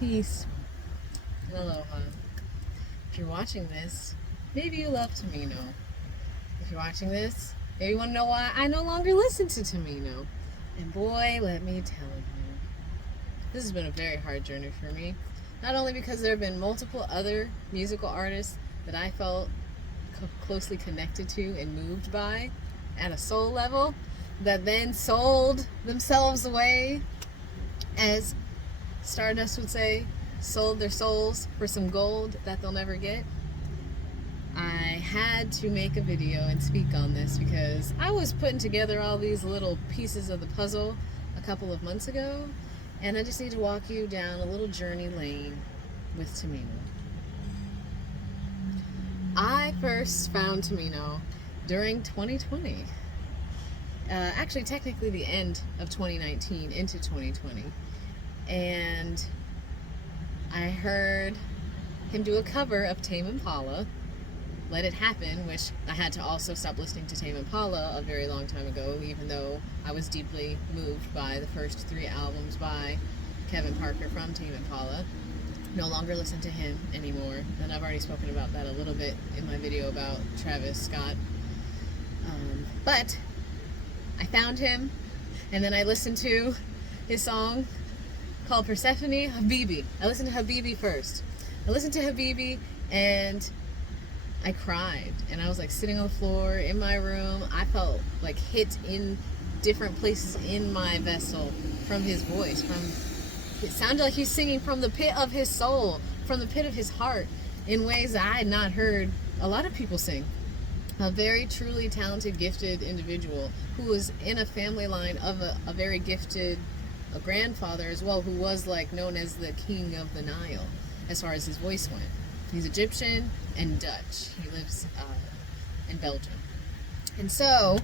Peace and aloha. If you're watching this, maybe you love Tamino. If you're watching this, maybe you want to know why I no longer listen to Tamino. And boy, let me tell you, this has been a very hard journey for me. Not only because there have been multiple other musical artists that I felt closely connected to and moved by at a soul level, that then sold themselves away, as Stardust would say, sold their souls for some gold that they'll never get. I had to make a video and speak on this because I was putting together all these little pieces of the puzzle a couple of months ago, and I just need to walk you down a little journey lane with Tamino. I first found Tamino during 2020. Actually, technically the end of 2019 into 2020. And I heard him do a cover of Tame Impala, Let It Happen, which I had to also stop listening to Tame Impala a very long time ago, even though I was deeply moved by the first 3 albums by Kevin Parker from Tame Impala. No longer listen to him anymore, and I've already spoken about that a little bit in my video about Travis Scott. But I found him, and then I listened to his song called Persephone, Habibi. I listened to Habibi first. I listened to Habibi, and I cried, and I was like sitting on the floor in my room. I felt like hit in different places in my vessel from his voice. It sounded like he's singing from the pit of his soul, from the pit of his heart, in ways that I had not heard a lot of people sing. A very truly talented, gifted individual who was in a family line of a very gifted a grandfather as well, who was like known as the King of the Nile as far as his voice went. He's Egyptian and Dutch. He lives in Belgium. And so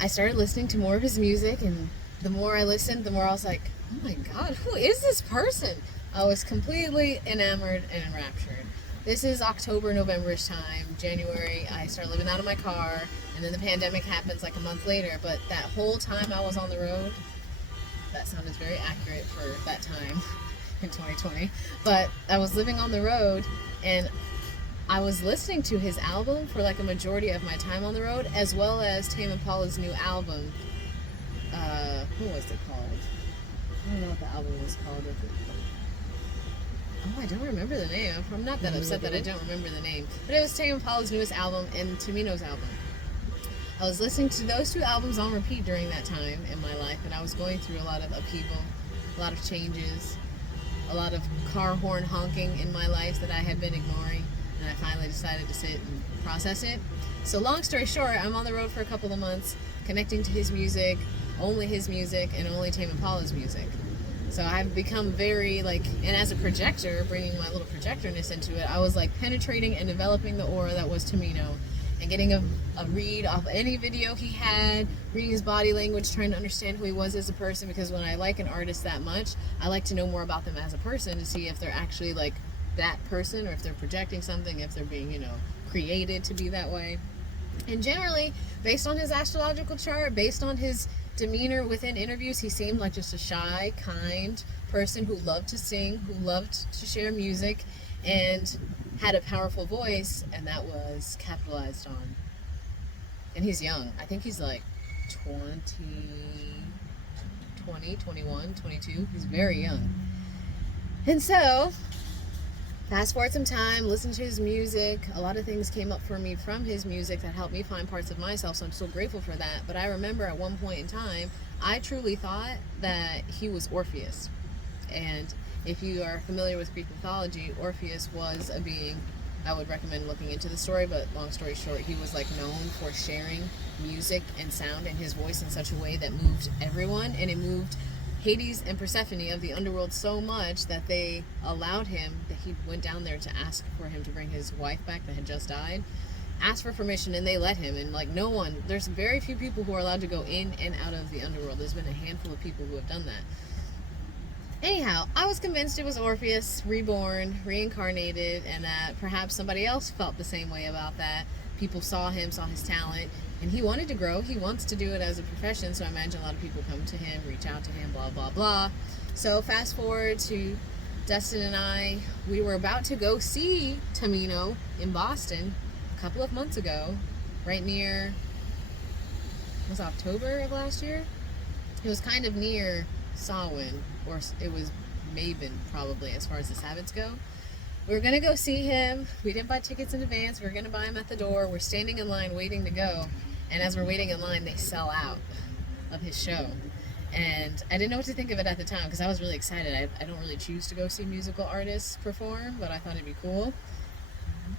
I started listening to more of his music, and the more I listened, the more I was like, oh my God, who is this person? I was completely enamored and enraptured. This is October, November-ish time. January, I started living out of my car, and then the pandemic happens like a month later. But that whole time I was on the road, that sounded very accurate for that time in 2020. But I was living on the road, and I was listening to his album for like a majority of my time on the road, as well as Tame Impala's new album. What was it called? I don't know what the album was called. Oh, I don't remember the name. I'm not that upset that I don't remember the name. But it was Tame Impala's newest album and Tamino's album. I was listening to those 2 albums on repeat during that time in my life, and I was going through a lot of upheaval, a lot of changes, a lot of car horn honking in my life that I had been ignoring, and I finally decided to sit and process it. So long story short, I'm on the road for a couple of months, connecting to his music, only his music, and only Tame Impala's music. So I've become very, like, and as a projector, bringing my little projectorness into it, I was like penetrating and developing the aura that was Tamino, and getting a read off any video he had, reading his body language, trying to understand who he was as a person, because when I like an artist that much, I like to know more about them as a person to see if they're actually like that person, or if they're projecting something, if they're being, created to be that way. And generally, based on his astrological chart, based on his demeanor within interviews, he seemed like just a shy, kind person who loved to sing, who loved to share music, and had a powerful voice, and that was capitalized on. And he's young. I think he's like 21, 22. He's very young. And so, fast forward some time, listen to his music. A lot of things came up for me from his music that helped me find parts of myself, so I'm so grateful for that. But I remember at one point in time, I truly thought that he was Orpheus. And if you are familiar with Greek mythology, Orpheus was a being. I would recommend looking into the story, but long story short, he was like known for sharing music and sound and his voice in such a way that moved everyone, and it moved Hades and Persephone of the underworld so much that they allowed him, that he went down there to ask for him to bring his wife back that had just died, asked for permission, and they let him. And like there's very few people who are allowed to go in and out of the underworld. There's been a handful of people who have done that. Anyhow, I was convinced it was Orpheus, reborn, reincarnated, and that perhaps somebody else felt the same way about that. People saw him, saw his talent, and he wanted to grow. He wants to do it as a profession, so I imagine a lot of people come to him, reach out to him, blah, blah, blah. So fast forward to Dustin and I, we were about to go see Tamino in Boston a couple of months ago, right near, it was October of last year? It was kind of near Samhain, or it was Mabon probably, as far as the Sabbats go. We were going to go see him. We didn't buy tickets in advance. We were going to buy them at the door. We're standing in line waiting to go. And as we're waiting in line, they sell out of his show. And I didn't know what to think of it at the time because I was really excited. I don't really choose to go see musical artists perform, but I thought it'd be cool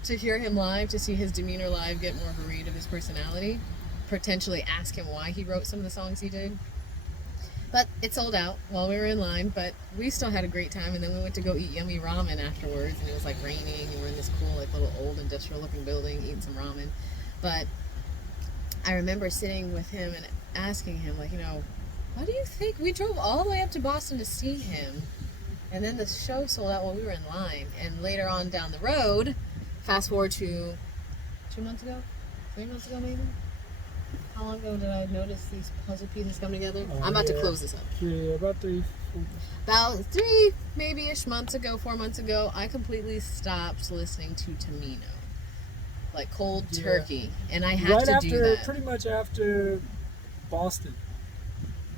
to hear him live, to see his demeanor live, get more of a read of his personality, potentially ask him why he wrote some of the songs he did. But it sold out while we were in line, but we still had a great time. And then we went to go eat yummy ramen afterwards, and it was like raining, and we're in this cool, like little old industrial looking building eating some ramen. But I remember sitting with him and asking him, like, what do you think? We drove all the way up to Boston to see him, and then the show sold out while we were in line. And later on down the road, fast forward to 2 months ago, 3 months ago maybe? How long ago did I notice these puzzle pieces come together? I'm about to close this up. Yeah, about 3. About 3 maybe-ish months ago, 4 months ago, I completely stopped listening to Tamino. Like cold turkey. And I have to do that. Pretty much after Boston.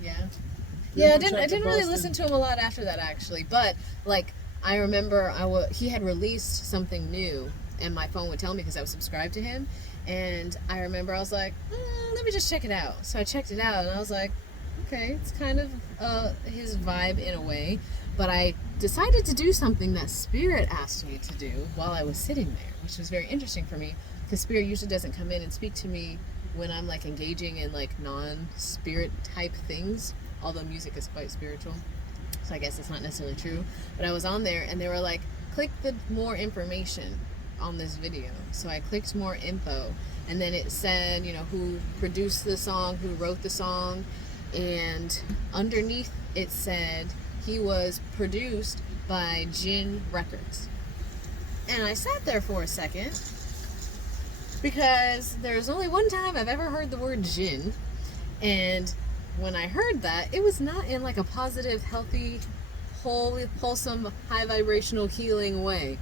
Yeah. Yeah, I didn't really listen to him a lot after that, actually. But, like, I remember he had released something new, and my phone would tell me because I was subscribed to him. And I remember I was like, let me just check it out. So I checked it out, and I was like, okay, it's kind of his vibe in a way. But I decided to do something that Spirit asked me to do while I was sitting there, which was very interesting for me, because Spirit usually doesn't come in and speak to me when I'm like engaging in like non-spirit type things, although music is quite spiritual. So I guess it's not necessarily true. But I was on there, and they were like, click the more information on this video. So I clicked more info, and then it said, who produced the song, who wrote the song, and underneath it said he was produced by Djinn Records. And I sat there for a second because there's only one time I've ever heard the word Djinn, and when I heard that, it was not in like a positive, healthy, wholesome, high vibrational healing way.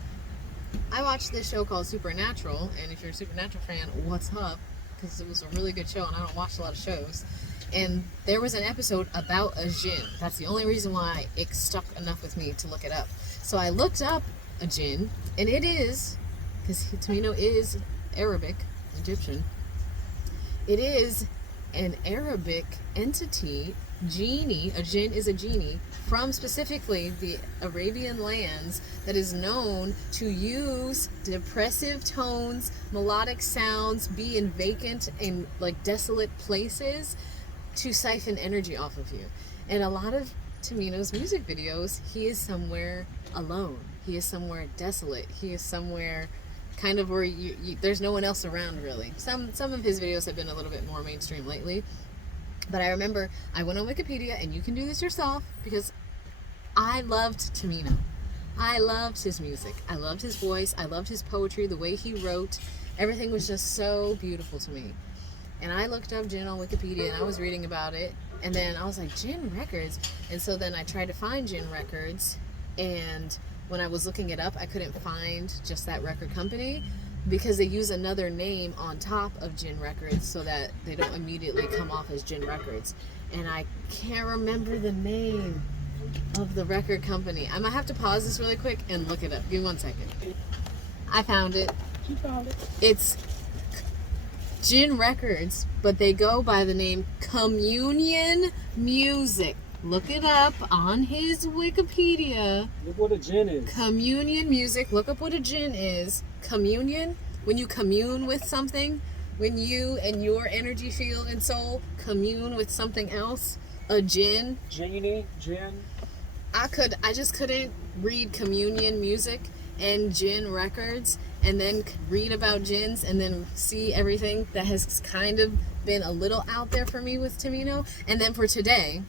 I watched this show called Supernatural, and if you're a Supernatural fan, what's up? Because it was a really good show, and I don't watch a lot of shows. And there was an episode about a Djinn. That's the only reason why it stuck enough with me to look it up. So I looked up a Djinn, and it is, because Tamino is Arabic, Egyptian, it is an Arabic entity, genie. A Djinn is a genie from specifically the Arabian lands that is known to use depressive tones, melodic sounds, be in vacant and like desolate places to siphon energy off of you. And a lot of Tamino's music videos, he is somewhere alone. He is somewhere desolate. He is somewhere kind of where there's no one else around, really. Some of his videos have been a little bit more mainstream lately. But I remember I went on Wikipedia, and you can do this yourself, because I loved Tamino. I loved his music. I loved his voice. I loved his poetry, the way he wrote. Everything was just so beautiful to me. And I looked up Djinn on Wikipedia, and I was reading about it. And then I was like, Djinn Records? And so then I tried to find Djinn Records, and when I was looking it up, I couldn't find just that record company, because they use another name on top of Djinn Records so that they don't immediately come off as Djinn Records. And I can't remember the name of the record company. I might have to pause this really quick and look it up. Give me 1 second. I found it. You found it. It's Djinn Records, but they go by the name Communiom Music. Look it up on his Wikipedia. Look what a Djinn is. Communiom Music. Look up what a Djinn is. Communion, when you commune with something, when you and your energy field and soul commune with something else. A Djinn. Djinn. I just couldn't read Communiom Music and Djinn Records and then read about Djinns and then see everything that has kind of been a little out there for me with Tamino. And then for today,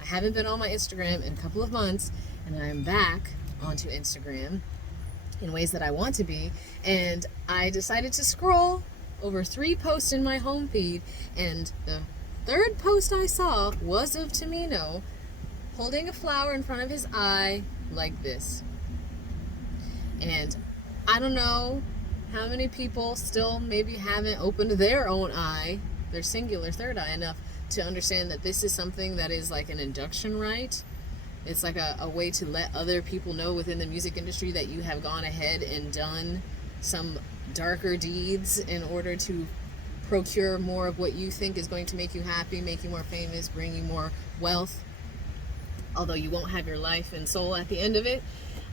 I haven't been on my Instagram in a couple of months, and I'm back onto Instagram in ways that I want to be, and I decided to scroll over 3 posts in my home feed, and the 3rd post I saw was of Tamino holding a flower in front of his eye like this. And I don't know how many people still maybe haven't opened their own eye, their singular third eye, enough to understand that this is something that is like an induction rite. It's like a way to let other people know within the music industry that you have gone ahead and done some darker deeds in order to procure more of what you think is going to make you happy, make you more famous, bring you more wealth, although you won't have your life and soul at the end of it.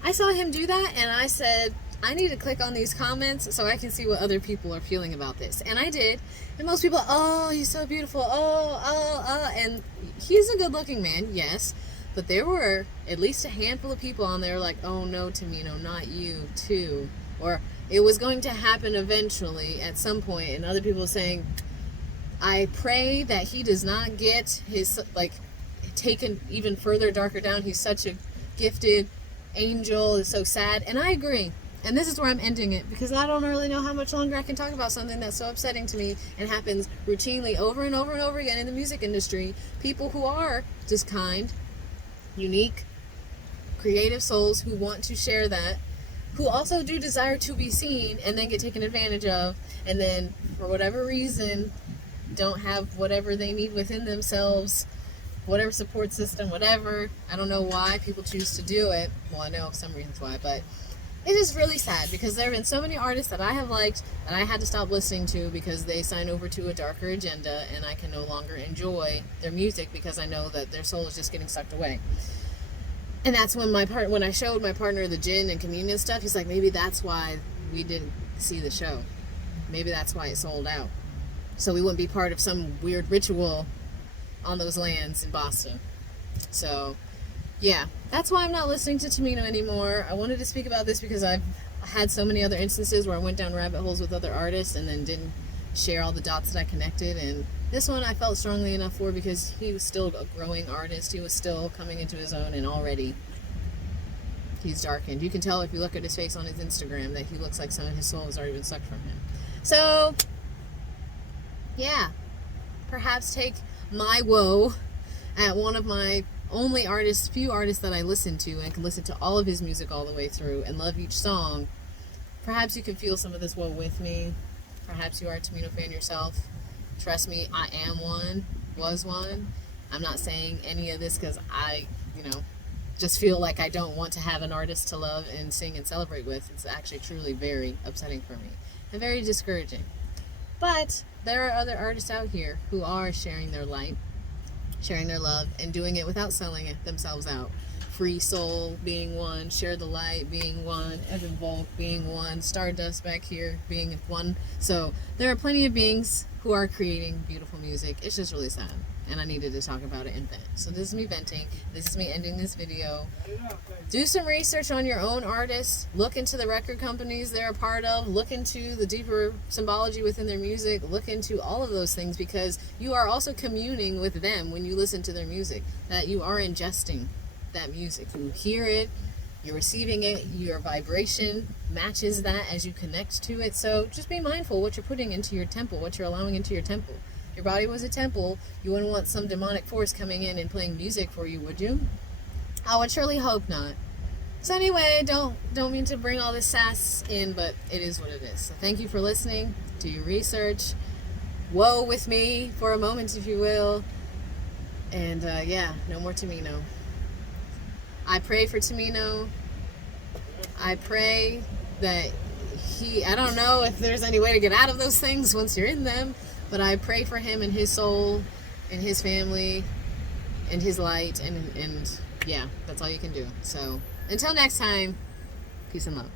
I saw him do that, and I said, I need to click on these comments so I can see what other people are feeling about this. And I did. And most people, oh, he's so beautiful. And he's a good looking man, yes. But there were at least a handful of people on there like, oh no, Tamino, not you too. Or it was going to happen eventually at some point. And other people saying, I pray that he does not get his, like, taken even further darker down. He's such a gifted angel. It's so sad. And I agree. And this is where I'm ending it, because I don't really know how much longer I can talk about something that's so upsetting to me and happens routinely over and over and over again in the music industry. People who are just kind, unique, creative souls who want to share that, who also do desire to be seen and then get taken advantage of, and then for whatever reason don't have whatever they need within themselves, whatever support system, whatever. I don't know why people choose to do it. Well, I know some reasons why, but it is really sad because there have been so many artists that I have liked that I had to stop listening to because they sign over to a darker agenda, and I can no longer enjoy their music because I know that their soul is just getting sucked away. And that's when when I showed my partner the Djinn and Communion stuff, he's like, maybe that's why we didn't see the show. Maybe that's why it sold out. So we wouldn't be part of some weird ritual on those lands in Boston. So yeah, that's why I'm not listening to Tamino anymore. I wanted to speak about this because I've had so many other instances where I went down rabbit holes with other artists and then didn't share all the dots that I connected. And this one I felt strongly enough for because he was still a growing artist. He was still coming into his own, and already he's darkened. You can tell if you look at his face on his Instagram that he looks like some of his soul has already been sucked from him. So, yeah, perhaps take my woe at one of my only few artists that I listen to and can listen to all of his music all the way through and love each song. Perhaps you can feel some of this woe with me. Perhaps you are a Tamino fan yourself. Trust me, I am one, was one. I'm not saying any of this because I, just feel like I don't want to have an artist to love and sing and celebrate with. It's actually truly very upsetting for me and very discouraging. But there are other artists out here who are sharing their light, sharing their love, and doing it without selling themselves out. Free Soul being one, Share the Light being one, Evan Volk being one, Stardust back here being one. So there are plenty of beings who are creating beautiful music. It's just really sad, and I needed to talk about it and vent. So this is me venting. This is me ending this video. Do some research on your own artists. Look into the record companies they're a part of. Look into the deeper symbology within their music. Look into all of those things, because you are also communing with them when you listen to their music, that you are ingesting that music. You hear it, you're receiving it, your vibration matches that as you connect to it. So just be mindful what you're putting into your temple, what you're allowing into your temple. Your body was a temple. You wouldn't want some demonic force coming in and playing music for you, would you? I would surely hope not. So anyway, don't mean to bring all this sass in, but it is what it is. So thank you for listening. Do your research. Woe with me for a moment, if you will. And no more Tamino. I pray for Tamino. I pray that I don't know if there's any way to get out of those things once you're in them, but I pray for him and his soul and his family and his light, and yeah, that's all you can do. So until next time, peace and love.